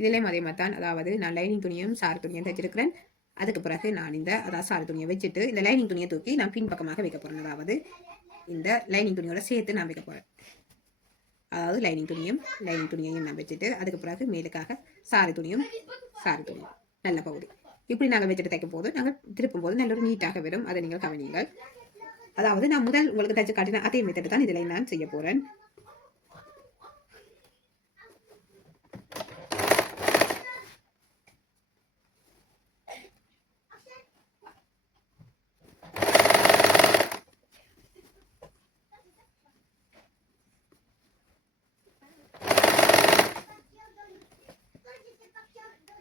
இதிலேயும் அதே மாதிரி தான், அதாவது நான் லைனிங் துணியும் சாரி துணியும் தைச்சிருக்கிறேன். அதுக்கு பிறகு நான் அதாவது சாரி துணியை வச்சுட்டு இந்த லைனிங் துணியை தூக்கி நான் பின்பக்கமாக வைக்க போகிறேன். அதாவது இந்த லைனிங் துணியோட சேர்த்து நான் வைக்க போகிறேன். அதாவது லைனிங் துணியையும் நான் வச்சுட்டு அதுக்கு பிறகு மேலுக்காக சாரி துணியும் நல்ல பகுதி இப்படி நாங்கள் வச்சுட்டு தைக்கும் போது நாங்கள் திருப்பும் போது நல்ல ஒரு நீட்டாக வரும். அதை நீங்கள் கவனியுங்கள். அதாவது நான் முதல் உங்களுக்கு தைச்சு காட்டின அதே மெத்தட் தான் இதில் நான் செய்ய போகிறேன்.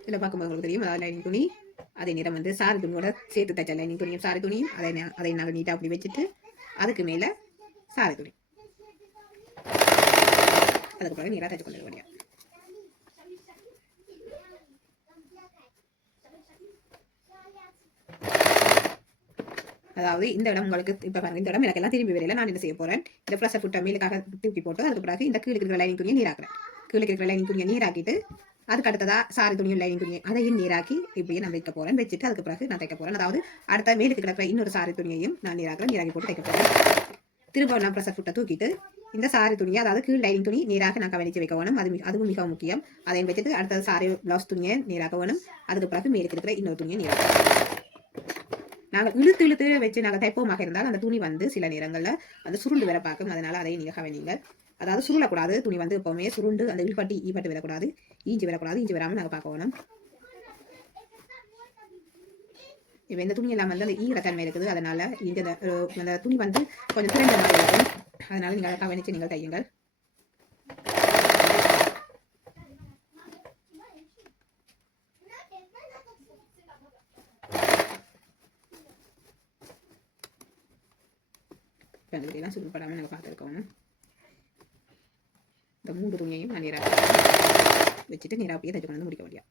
இதில் பார்க்கும்போது உங்களுக்கு தெரியும், அதாவது லைனிங் துணி அதே நேரம் வந்து சாரி துணியோட சேர்த்து தைச்ச லைனிங் துணியும் சாரி துணியும் அதை நாங்கள் நீட்டாக அப்படி வச்சுட்டு அதுக்கு மேலே சாரி துணி அதுக்கு பிறகு நீராக தைச்சு கொண்டு வர. அதாவது இந்த இடம் உங்களுக்கு இப்போ பாருங்க, இந்த இடம் எனக்கு எல்லாம் திரும்பி வரையில நான் என்ன செய்ய போகிறேன், இந்த ப்ரெஷர் ஃபுட்டை மேலுக்காக தூக்கி போட்டு அதுக்கு பிறகு இந்த கீழே இருக்கிற லைனிங் துணியை நீராக்குறேன். கீழே இருக்கிற லைனிங் துணியை நீராக்கிட்டு அதுக்கு அடுத்ததா சாரி துணியும் லைனிங் துணியும் அதையும் நீராக்கி இப்படியே நான் வைக்க போகிறேன். வச்சுட்டு அதுக்கு பிறகு நான் தைக்க போகிறேன். அதாவது அடுத்த மேலுக்கு கிடக்கிற இன்னொரு சாரி துணியையும் நான் நீராக்கி போட்டு தைக்க போகிறேன். திரும்ப நான் ப்ரெஷர் ஃபுட்டை தூக்கிட்டு இந்த சாரி துணியை, அதாவது கீழ் லைனிங் துணி நீராக நான் கவனித்து வைக்க வேணும். அதுவும் மிகவும் முக்கியம். அதையும் வச்சுட்டு அடுத்த சாரி ப்ளவுஸ் துணியை நீராக்க வேணும். அதுக்கு பிறகு மேலுக்கு இருக்கிற இன்னொரு துணியை நீராக்க. நாங்கள் இழுத்து வச்சு நாங்கள் தைப்போமாக இருந்தால் அந்த துணி வந்து சில நேரங்களில் அந்த சுருண்டு வர பார்க்கும். அதனால அதை நீங்கள் கவனிங்கள். அதாவது சுருளக்கூடாது. துணி வந்து எப்பவுமே சுருண்டு அந்த ஈப்பட்டு வரக்கூடாது, ஈஞ்சி வராமல் நாங்கள் பார்க்க வேணும். இப்போ இந்த துணி எல்லாம் வந்து அந்த ஈரத்தன்மை இருக்குது. அதனால அந்த துணி வந்து கொஞ்சம் திறந்த மாதிரி இருக்கும். அதனால நீங்கள் கவனித்து நீங்கள் தையுங்கள். இதெல்லாம் சுருப்படாமல் நாங்கள் பார்த்துருக்கோம். இந்த 3 துணியையும் நான் நீராக வச்சுட்டு நீராப்பியே தைச்சு கொண்டு வந்து முடிக்க முடியாது.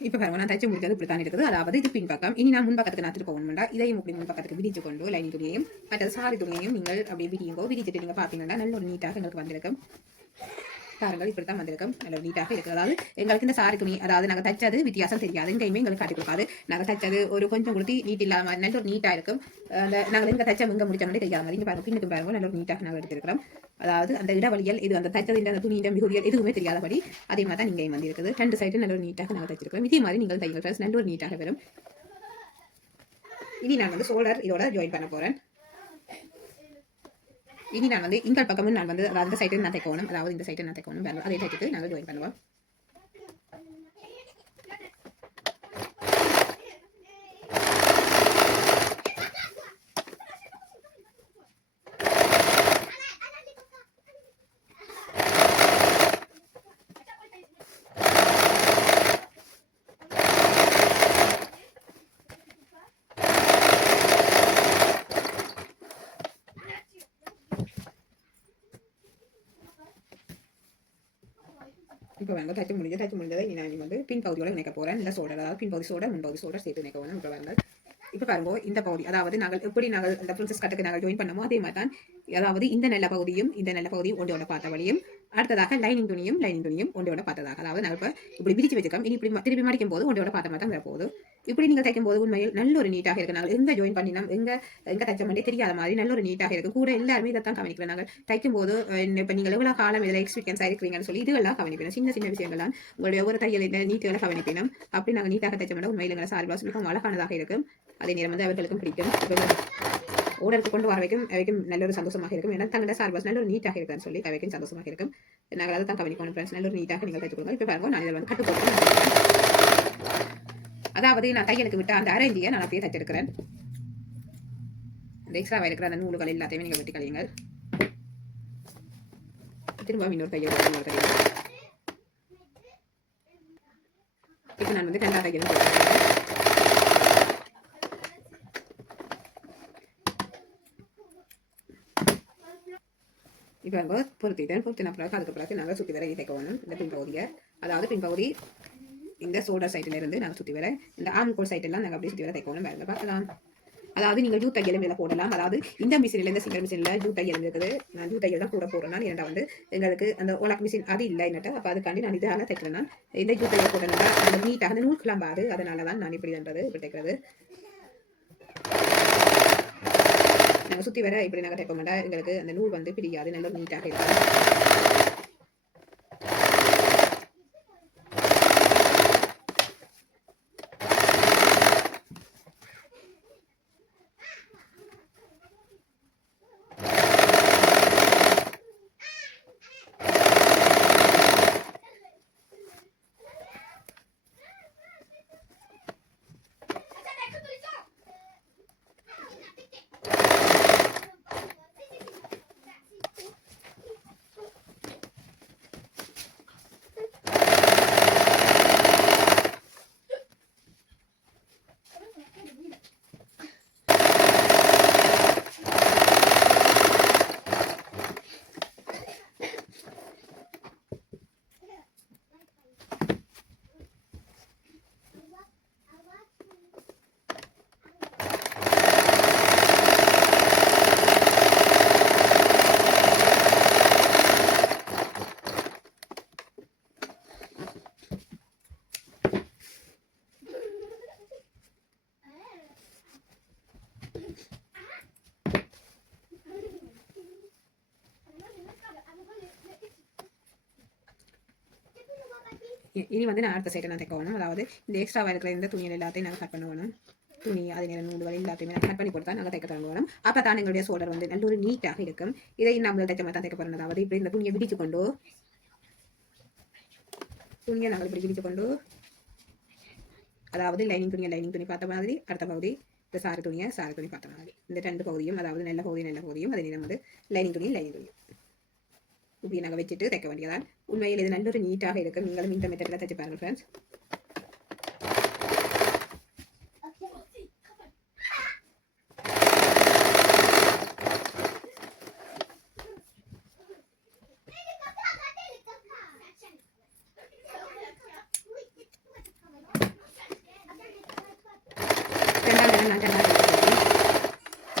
இப்போ பாருங்க, நான் தைச்சு முடிக்கிறது இப்படி தான் இருக்குது. அதாவது இது பின்பக்கம். இனி நான் முன்பக்கத்துக்கு நான் திருப்பணும்னா இதையும் இப்படி முன்பக்கத்துக்கு விரிச்சு கொண்டு லைனிங் துணியையும் மற்றது சாரி துணியையும் நீங்கள் அப்படியே விரிச்சிட்டு நீங்கள் பார்த்தீங்கன்னா நல்ல ஒரு நீட்டாக எங்களுக்கு வந்திருக்கும். பாருங்கள், இப்படி தான் வந்திருக்கும். நல்ல நீட்டாக இருக்குது. அதாவது எங்களுக்கு இந்த சாரி துணி, அதாவது நாங்கள் தைச்சது வித்தியாசம் தெரியாது. எங்கேயுமே எங்களுக்கு காட்டி கொடுக்காது. நாங்கள் தைச்சது ஒரு கொஞ்சம் கொடுத்து நீட் இல்லாத மாதிரி நல்ல ஒரு நீட்டாக இருக்கும். அந்த நாங்கள் எங்கே தைச்சா எங்கே முடிச்ச மாதிரி தெரியாத மாதிரி இங்கே பாருங்கள், பின்னுக்கு பாருங்கள் நல்ல ஒரு நீட்டாக நாங்கள் எடுத்திருக்கிறோம். அதாவது அந்த இடவழியல் இது அந்த தைச்சது அந்த துணியின் மிகுதியல் எதுவுமே தெரியாதபடி அதே மாதிரி தான் இங்கேயும் வந்திருக்குது. 2 சைடு நல்ல ஒரு நீட்டாக நாங்கள் தைச்சிருக்கிறோம். இதே மாதிரி நீங்கள் தைங்கள் ஃப்ரெண்ட்ஸ், நல்ல ஒரு நீட்டாக வரும். இனி நான் வந்து ஷோல்டர் இதோட ஜாயின் பண்ண போகிறேன். இனி நான் வந்து இந்த பக்கமும் நான் வந்து அந்த சைடு நான் தைக்கணும். அதாவது இந்த சைடு நான் தைக்கணும். அதே தைச்சிட்டு நாங்கள் ஜாயின் பண்ணுவோம். இப்போ வாங்க தைச்சு முடிஞ்சதை நான் வந்து பின் பகுதியோட இணைக்க போகிறேன். இந்த சோல்டர், அதாவது பின் பகுதி சோல்டர் முன் பகுதி சோல்டர் சேர்த்து இணைக்க வேணும். இப்போ வாங்க, இப்போ பாருங்க, இந்த பகுதி அதாவது நாங்கள் எப்படி நாங்கள் இந்த பிரின்சஸ் கட்டுக்கு நாங்கள் ஜாயின் பண்ணமோ அதே மாதிரி தான். அதாவது இந்த நல்ல பகுதியும் ஒன்றோட பார்த்த வழியும் அடுத்ததாக லைனிங் துணியும் ஒன்றோட பார்த்ததாக. அதாவது நாங்கள் இப்போ இப்படி விரிச்சு வச்சுக்கோம். இனி இப்படி திருப்பி மடிக்கும் போது ஒன்றோட பார்த்த மாதிரி தான் வரப்போகுது. இப்படி நீங்கள் தைக்கும் போது உண்மையில் நல்ல ஒரு நீட்டாக இருக்கு. நாங்கள் எங்கே ஜாயின் பண்ணினோம் எங்கே தைச்ச மாதிரி தெரியாத மாதிரி நல்ல ஒரு நீட்டாக இருக்கும். கூட எல்லாருமே இதை தான் கவனிக்கிறோம். நாங்கள் தைக்கும் போது இப்போ நீங்கள் எவ்வளோ காலம் இதில் எக்ஸ்பீரியன்ஸ் ஆகிருக்கிறீங்கன்னு சொல்லி இதுவெல்லாம் கவனிப்பேன். சின்ன விஷயங்கள்லாம் உங்களுடைய ஒவ்வொரு தையல் நீட்டுகளை கவனிப்பேன். அப்படி நாங்கள் நீட்டாக தைச்ச மாதிரி உண்மையில் எங்களை சாரி பிளவுஸ் மிகவும் அழகானதாக இருக்கும். அதே நேரம் வந்து அவர்களுக்கும் பிடிக்கும். ஓடருக்கு கொண்டு வர வைக்கும் நல்ல ஒரு சந்தோஷமாக இருக்கும். ஏன்னா தங்களோட சாரி பிளவுஸ் நல்ல ஒரு நீட்டாக இருக்குன்னு சொல்லி வைக்கும் சந்தோஷமாக இருக்கும். நாங்கள் அதை தான் கவனிக்கணும் ஃப்ரெண்ட்ஸ். நல்ல ஒரு நீட்டாக நீங்கள் தைச்சு கொடுங்க. இப்போ பாருங்க, நான் இதில் வந்து கட்டு போட்டு அதாவது நான் தையலுக்கு விட்ட அந்த அரேஞ்சியை நான் அப்படியே தைச்சிருக்கிறேன். இந்த எக்ஸ்ட்ராவாக இருக்கிற அந்த நூல்கள் எல்லாத்தையுமே நீங்கள் வெட்டி கழியுங்கள். திரும்ப இன்னொரு தையல் இப்போ நான் வந்து 2ஆம் தையல் இப்போ பொருத்திட்டேன். பொருத்தின பிறகு அதுக்கு பிறகு நாங்கள் சுற்றி வர தைக்க வேணும். இந்த பின்பகுதியை, அதாவது பின்பகுதி இந்த ஷோல்டர் சைட்ல இருந்து நாங்கள் சுற்றி வர இந்த ஆம் கோல் சைட்டெல்லாம் நாங்கள் அப்படியே சுற்றி வர தைக்கணும் பாருங்க பார்க்கலாம். அதாவது நீங்கள் ஜூ தையலும் இதில் போடலாம். அதாவது இந்த மிஷினில் இந்த சிங்கர் மிஷினில் ஜூ தையல் இருக்குது. நான் ஜூ தையல் தான் கூட போடுறேன். நான் ஏன்டா வந்து எங்களுக்கு அந்த ஒலக் மிஷின் அது இல்லை என்னட்ட. அப்போ அதுக்காண்டி நான் இதான தைக்கிறேன். இந்த ஜூ தையல் போட்டேன்னா அந்த நீட்டாக அந்த நூல் கிளம்பாது. அதனால தான் நான் இப்படி பண்ணுறது, இப்படி தைக்கிறது. நாங்கள் சுற்றி வர இப்படி நாங்கள் தைக்க மாட்டா எங்களுக்கு அந்த நூல் வந்து பிடிக்காது, நல்ல நீட்டாக இருக்கும். இனி வந்து நான் அடுத்த சைட்டை நான் தைக்கணும். அதாவது இந்த எக்ஸ்ட்ராவாக இருக்கிற இந்த துணிகள் எல்லாத்தையும் நாங்கள் கட் பண்ணணும். துணி அதே நேரம் நூல்கள் எல்லாத்தையுமே நாங்கள் கட் பண்ணி கொடுத்தா நாங்கள் தைக்க தொடங்கணும். அப்போ தான் எங்களுடைய ஷோல்டர் வந்து நல்ல ஒரு நீட்டாக இருக்கும். இதை நம்ம தைச்ச மாதிரி தான் தைக்க போகிறோம். அதாவது இப்படி இந்த துணியை விடிச்சு கொண்டு நாங்கள் இப்படி விடிச்சு கொண்டு, அதாவது லைனிங் துணி பார்த்த மாதிரி, அடுத்த பகுதி இந்த சாறு துணி பார்த்த மாதிரி, இந்த ரெண்டு பகுதியும், அதாவது நல்ல பகுதியும் அதே நேரம் வந்து லைனிங் துணியும் இப்படி நாங்கள் வச்சுட்டு தைக்க வேண்டியதான். உண்மையில் இது நல்ல ஒரு நீட்டாக இருக்கும். நீங்களும் இந்த மெத்தடில் தைச்சு பாருங்கள் ஃப்ரெண்ட்ஸ்.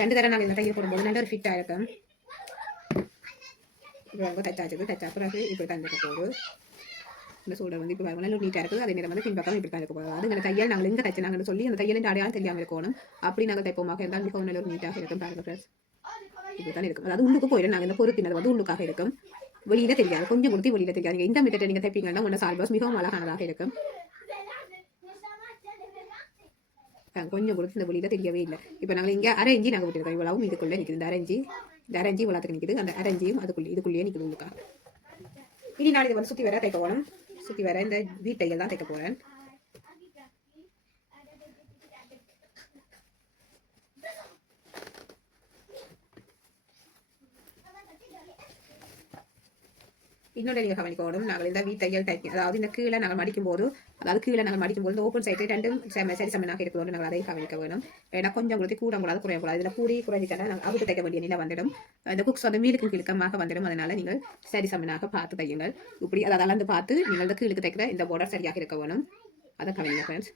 ரெண்டு தடவை நாங்கள் இந்த தையல் போடும்போது நல்ல ஒரு ஃபிட்டாக இருக்கும். இப்போ தைச்சா பிறகு இப்படி தான் இருக்க போகுது. இந்த ஷோல்டர் வந்து இப்போ நல்ல நீட்டாக இருக்குது. அதே நேரம் வந்து பின்பக்கம் இப்படி தான் இருக்க போகுது. அது இந்த தையல் நாங்கள் எங்கே தைச்சு நாங்கள் சொல்லி அந்த தையலின் அடையாளம் தெரியாமல் இருக்கணும். அப்படி நாங்கள் தைப்போமாக இருந்தால் மிகவும் நல்ல ஒரு நீட்டாக இருக்கும். பாருங்கள் ஃப்ரெண்ட்ஸ், இப்படி தான் இருக்கும். அதாவது உள்ளுக்கு போயிடும். நாங்கள் இந்த பொறுப்பினது வந்து உள்ளுக்காக இருக்கும், வெளியில தெரியாது. கொஞ்சம் கொடுத்து வெளியில தெரியாது. நீங்கள் இந்த மெத்தட் நீங்கள் தைப்பீங்கன்னா உங்களோட சால்பாஸ் மிகவும் அழகானதாக இருக்கும். கொஞ்சம் கொடுத்து இந்த வெளியில தெரியவே இல்லை. இப்போ நாங்கள் இங்கே அரை இஞ்சி நாங்கள் விட்டுருக்கோம். இவ்வளவும் இதுக்குள்ளே நிற்குது. இந்த அரைஞ்சி இவ்வளோத்துக்கு நிற்குது. அந்த அரைஞ்சியும் இதுக்குள்ளேயே நிற்குது உள்ளுக்காக. இனி நான் இதை வந்து சுற்றி வர தைக்க போகணும். சுற்றி வர இந்த வீட்டைகள் தான் தைக்க போகிறேன். இன்னொரு நீங்கள் கவனிக்கணும். நாங்கள் இந்த வீட்டையல் தைக்க, அதாவது இந்த கீழே நாங்கள் மடிக்கும் போது இந்த ஓப்பன் சைடு ரெண்டும் சரி சமனாக இருக்கிறோம். நாங்கள் அதை கவனிக்க வேணும். ஏன்னா கொஞ்சம் கொடுத்து கூடக்கூடாது, குறையக்கூடாது. இதில் கூடி குறைஞ்சிட்டா நாங்கள் அவுட்டு தைக்க வேண்டிய நிலை வந்துடும். இந்த குக்ஸ் வந்து மீளுக்கு கிழக்கமாக வந்துடும். அதனால நீங்கள் சரி சமனாக பார்த்து தையுங்கள். இப்படி அதை அளந்து பார்த்து நீங்கள் இந்த கீழுக்கு தைக்கிற இந்த பார்டர் சரியாக இருக்க வேணும். அதை கவனிங்க ஃப்ரெண்ட்ஸ்.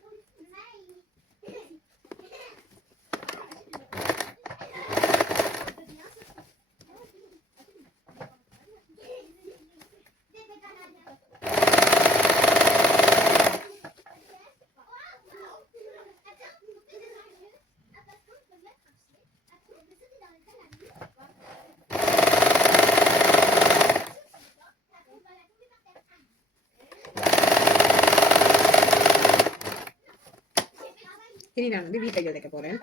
இனி நான் வந்து வீட்டையல் தைக்க போகிறேன்.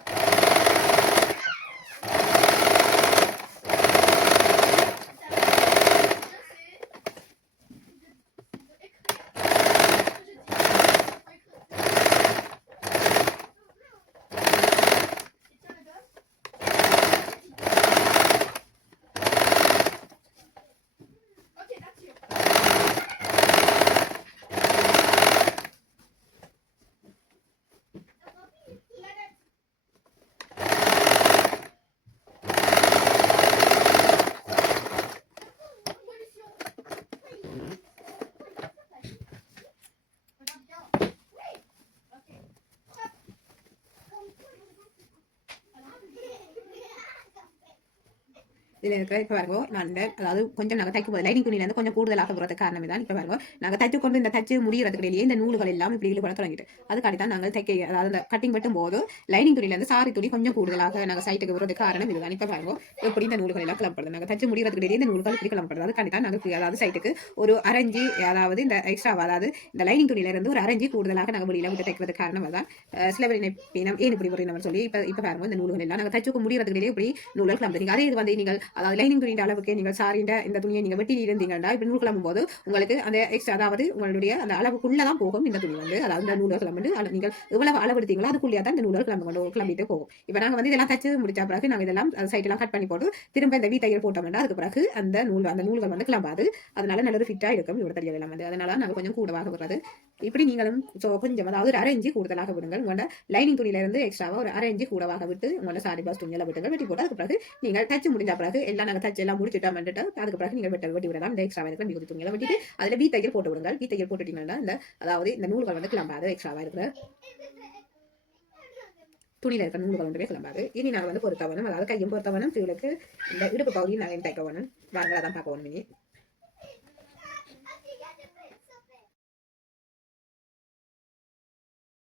இதில் இருக்கிற இப்போ பாருங்க நான் அதாவது கொஞ்சம் நாங்கள் தைக்கும் போது லைனிங் துணியிலேருந்து கொஞ்சம் கூடுதலாக போகிறதுக்கு காரணமே தான் இப்போ பாருங்க நாங்கள் தைச்சு கொண்டு இந்த தச்சு முடிகிறதுக்கு இடையிலேயே இந்த நூல்கள் எல்லாம் இப்படி இழுபட தொடங்கிட்டு அதுக்காண்டி தான் நாங்கள் தைக்க அதாவது அந்த கட்டிங் வெட்டும் போது லைனிங் துணியிலேருந்து சாரி துணி கொஞ்சம் கூடுதலாக நாங்கள் சைட்டுக்கு விடுறதுக்கு காரணம் இதுதான் இப்போ பாருங்க எப்படி இந்த நூல்கள் எல்லாம் கிளம்பப்படுது நாங்கள் தச்சு முடிகிறதுக்கு இடையிலே இந்த நூல்கள் இப்படி கிளம்பப்படுது அதுக்காண்டி தான் நாங்கள் அதாவது சைட்டுக்கு ஒரு அரைஞ்சி அதாவது இந்த எக்ஸ்ட்ரா அதாவது இந்த லைனிங் துணியிலேருந்து ஒரு அரைஞ்சி கூடுதலாக நாங்கள் வெளியில் விட்டு தைக்கிறது காரணம் தான் சில பேர் ஏன் இப்படி வரணும் சொல்லி இப்போ பாருங்க இந்த நூல்கள் எல்லாம் நாங்கள் தச்சுக்கு முடிகிறதுக்கு இடையே இப்படி நூல்கள் கிளம்புறீங்க அதே இது வந்து நீங்கள் அதாவது லைனிங் துணியின் அளவுக்கு நீங்கள் சாரின்ற இந்த துணியை நீங்கள் வெட்டி இருந்தீங்கன்னா இப்போ நூல் கிளம்பும் போது உங்களுக்கு அந்த எக்ஸ்ட்ரா அதாவது உங்களுடைய அந்த அளவுக்குள்ளே தான் போகும் இந்த துணி வந்து அதாவது இந்த நூல்கள் கிளம்பு நீங்கள் எவ்வளவு அளவு எடுத்தீங்களோ அதுக்குள்ளேயே தான் இந்த நூல்கள் கிளம்பிட்டு போகும் இப்போ நாங்கள் வந்து இதெல்லாம் தச்சு முடிச்ச பிறகு நாங்கள் இதெல்லாம் சைட்டெல்லாம் கட் பண்ணி போட்டு திரும்ப இந்த தையல் போட்டோம்னா அதுக்கு பிறகு அந்த நூல்கள் வந்து கிளம்பாது அதனால நல்ல ஃபிட்டாக இருக்கும் இவ்வளோ தையல் எல்லாம் வந்து அதனால நாங்கள் கொஞ்சம் கூடவாக விடுறது இப்படி நீங்களும் கொஞ்சம் அதாவது ஒரு அரைஞ்சி கூடுதலாக விடுங்கள் உங்களோட லைனிங் துணியிலிருந்து எக்ஸ்ட்ராவாக ஒரு அரைஞ்சி கூடவாக விட்டு உங்களோட சாரி பாஸ் துணியெல்லாம் விட்டுங்க வெட்டி போட்டு அதுக்கு பிறகு நீங்கள் தச்சு முடிஞ்ச பிறகு எல்லாம் நாங்கள் தச்சு எல்லாம் முடிச்சுட்டோம் அதுக்கு பிறகு நீங்கள் வெட்டி விடலாம் இந்த எக்ஸ்ட்ரா இருக்கிற மிகுதி துணியெல்லாம் வெட்டிட்டு அதில் தையல் போட்டு விடுங்கள் தையல் போட்டுட்டீங்கன்னா இந்த அதாவது இந்த நூல்கள் வந்து கிளம்பாது எக்ஸ்ட்ராவாக இருக்கிற துணியில் இருக்கிற நூல்கள் ஒன்றுமே கிளம்பாது இனி நாங்கள் வந்து பொறுத்தவனும் அதாவது கையும் பொறுத்தவனும் இவளுக்கு இந்த இடுப்பு பகுதியும் நாங்கள் தைக்கவனும் வாங்கலாம் தான் பார்க்கணும் இனி